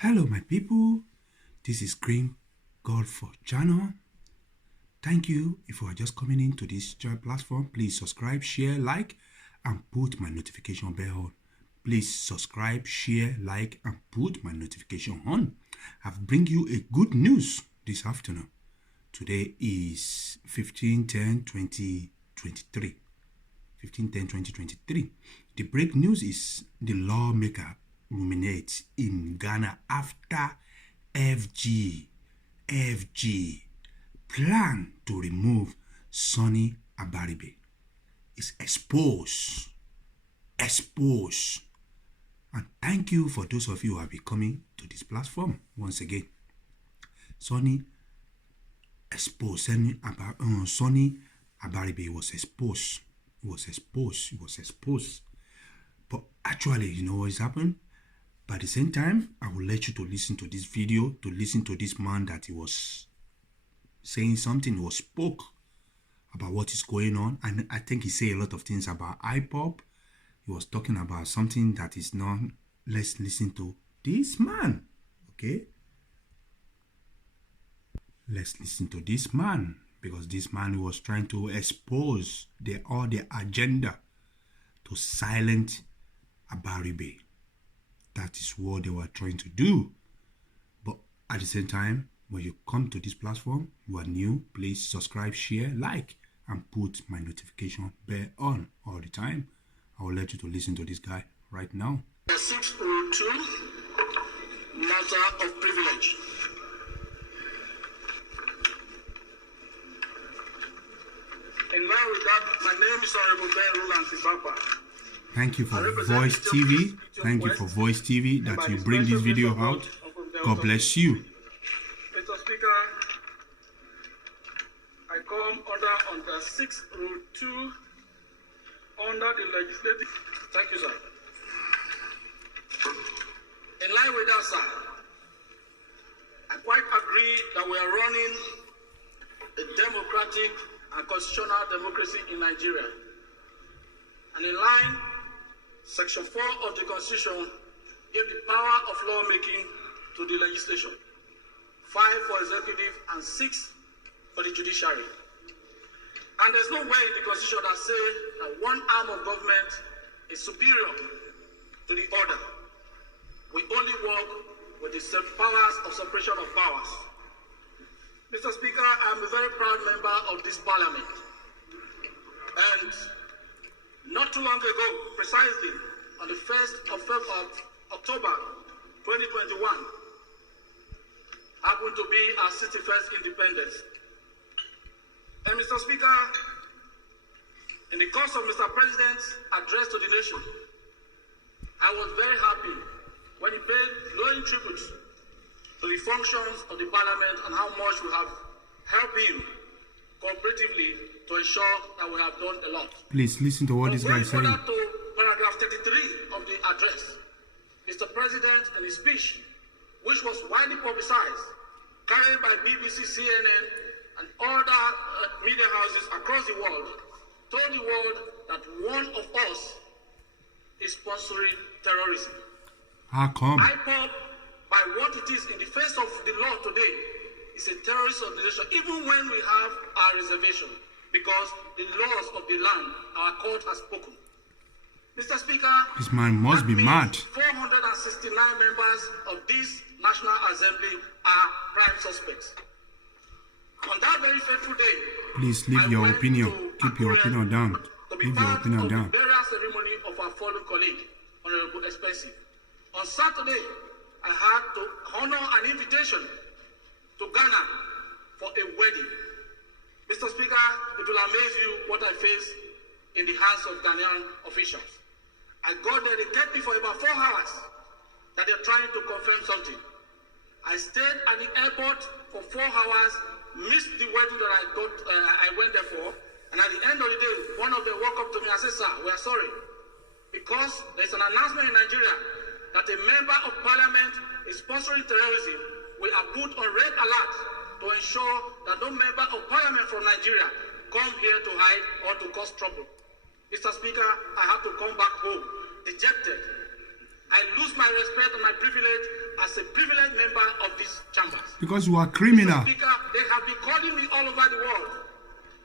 Hello my people, this is Green God for channel. Thank you. If you are just coming into this platform, please subscribe, share, like, and put my notification bell on. Please subscribe, share, like, and put my notification on. I've bring you a good news this afternoon. Today is 15/10/2023. 15/10/2023. The break news is the lawmaker ruminates in Ghana after FG plan to remove Sen Abaribe. Is exposed. And thank you for those of you who have been coming to this platform once again. Sen Abaribe was exposed. He was exposed. But actually, you know what has happened? But at the same time, I will let you to listen to this video, to listen to this man that he was saying something, he was spoke about what is going on. And I think he said a lot of things about IPOP. He was talking about something that is not. Let's listen to this man, okay? Let's listen to this man, because this man was trying to expose all the agenda to silence Abaribe. That is what they were trying to do. But at the same time, when you come to this platform, you are new, please subscribe, share, like, and put my notification bell on all the time. I will let you to listen to this guy right now. 602, matter of privilege. In line with that, my name is Honorable BELLO. Thank you for Voice TV. Thank you for Voice TV that you bring this video out. God bless you. Mr. Speaker, I come under 602 under the legislative. Thank you, sir. In line with that, sir, I quite agree that we are running a democratic and constitutional democracy in Nigeria. And in line, Section 4 of the Constitution gives the power of lawmaking to the legislation, 5 for executive and 6 for the judiciary. And there's no way in the Constitution that says that one arm of government is superior to the other. We only work with the powers of separation of powers. Mr. Speaker, I am a very proud member of this parliament. And not too long ago, precisely on the 1st of October 2021, happened to be our 61st independence. And Mr. Speaker, in the course of Mr. President's address to the nation, I was very happy when he paid glowing tribute to the functions of the parliament and how much we have helped him cooperatively to ensure that we have done a lot. Please listen to what this guy is saying. To paragraph 33 of the address, Mr. President, in his speech, which was widely publicized, carried by BBC, CNN, and other media houses across the world, told the world that one of us is sponsoring terrorism. How come? IPOP, by what it is in the face of the law today, is a terrorist organization, even when we have our reservation, because the laws of the land, our court has spoken. Mr. Speaker, this man must be mad. 469 members of this National Assembly are prime suspects. On that very fateful day, please leave your opinion. Keep your opinion down. Leave your opinion down. The burial ceremony of our fallen colleague, Honorable Expensive. On Saturday, I had to honor an invitation to Ghana for a wedding. Mr. Speaker, it will amaze you what I faced in the hands of Ghanaian officials. I got there, they kept me for about 4 hours, that they're trying to confirm something. I stayed at the airport for 4 hours, missed the wedding that I went there for, and at the end of the day, one of them walked up to me and said, "Sir, we are sorry, because there's an announcement in Nigeria that a member of parliament is sponsoring terrorism. We are put on red alert to ensure that no member of parliament from Nigeria come here to hide or to cause trouble." Mr. Speaker, I have to come back home dejected. I lose my respect and my privilege as a privileged member of these chambers. Because you are a criminal. Mr. Speaker, they have been calling me all over the world.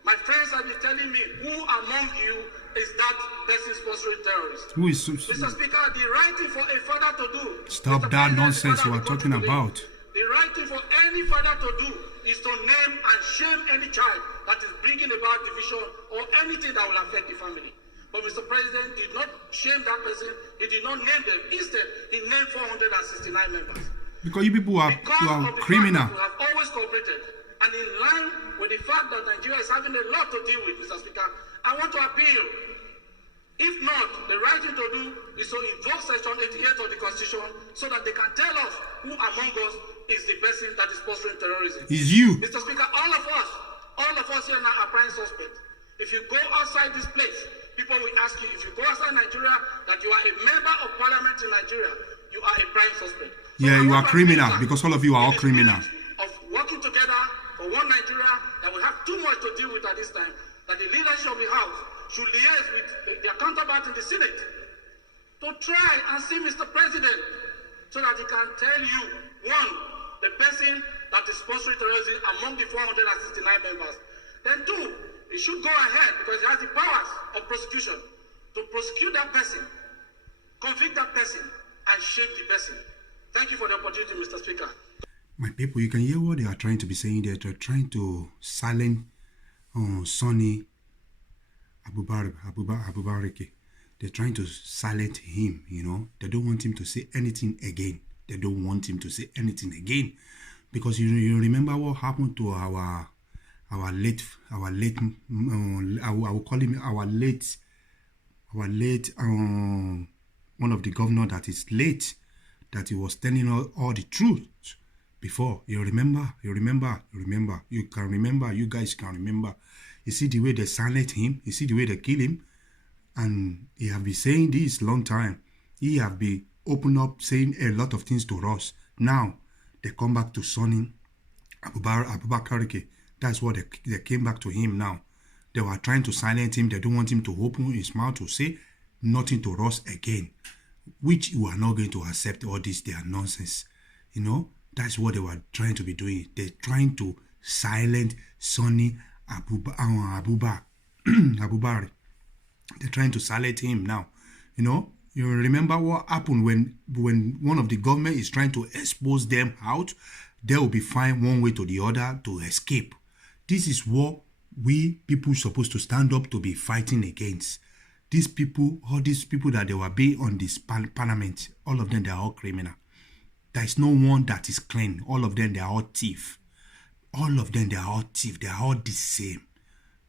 My friends have been telling me, who among you is that person sponsoring terrorists? Who is... Mr. Speaker, the right thing for a father to do... Stop that nonsense you are talking about. The right thing for any father to do is to name and shame any child that is bringing about division or anything that will affect the family. But Mr. President did not shame that person. He did not name them. Instead, he named 469 members. Because you people are criminal. You have always cooperated. And in line with the fact that Nigeria is having a lot to deal with, Mr. Speaker, I want to appeal. If not, the right thing to do is to invoke Section 88 of the Constitution so that they can tell us who among us is the person that is sponsoring terrorism. It's you. Mr. Speaker, all of us here now are prime suspects. If you go outside this place, people will ask you, if you go outside Nigeria, that you are a member of parliament in Nigeria, you are a prime suspect. So yeah, you are criminal because all of you are all criminal. Of working together for one Nigeria that we have too much to deal with at this time, that the leadership of the House should liaise with their counterpart in the Senate to try and see Mr. President so that he can tell you, one, the person that is sponsoring terrorism among the 469 members. Then two, he should go ahead because he has the powers of prosecution to prosecute that person, convict that person, and shame the person. Thank you for the opportunity, Mr. Speaker. My people, you can hear what they are trying to be saying. They're trying to silence Sonny Abubarike. They're trying to silence him, you know. They don't want him to say anything again. They don't want him to say anything again. Because you remember what happened to our late, I will call him our late, one of the governor that is late, that he was telling all the truth before. You remember, you can remember, you guys can remember. You see the way they silence him, you see the way they kill him, and he have been saying this long time. He have been open up saying a lot of things to us. Now they come back to Sonny Abubarike. That's what they came back to him now. They were trying to silence him. They don't want him to open his mouth to say nothing to us again, which we are not going to accept all this their nonsense. You know, that's what they were trying to be doing. They're trying to silence Sonny Abubakar. They're trying to silence him now. You know, you remember what happened when one of the government is trying to expose them out. They will be find one way to the other to escape. This is what we people supposed to stand up to be fighting against. These people, all these people that they were being on this parliament, all of them, they are all criminal. There is no one that is clean. All of them, they are all thief. All of them, they are all thief. They are all the same.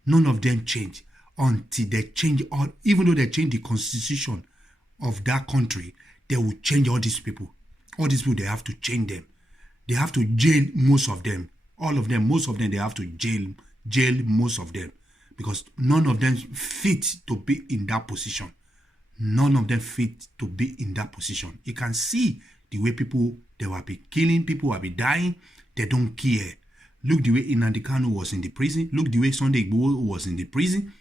None of them change until they change all. Even though they change the constitution of that country, they will change all these people. All these people, they have to change them. They have to jail most of them. All of them, most of them, they have to jail most of them. Because none of them fit to be in that position. None of them fit to be in that position. You can see the way people, they will be killing, people will be dying. They don't care. Look the way nnamdi Kanu was in the prison. Look the way Sunday Igboho was in the prison.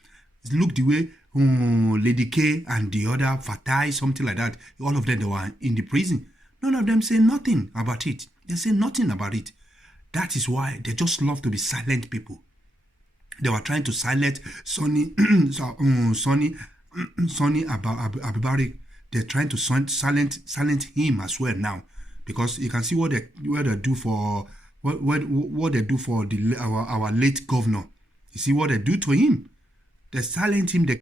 Look the way Lady K and the other Fatai, something like that. All of them, they were in the prison. None of them say nothing about it. They say nothing about it. That is why they just love to be silent people. They were trying to silence Sonny Abaribari. They're trying to silence him as well now, because you can see what they do for what they do for our late governor. You see what they do to him. They silence him. They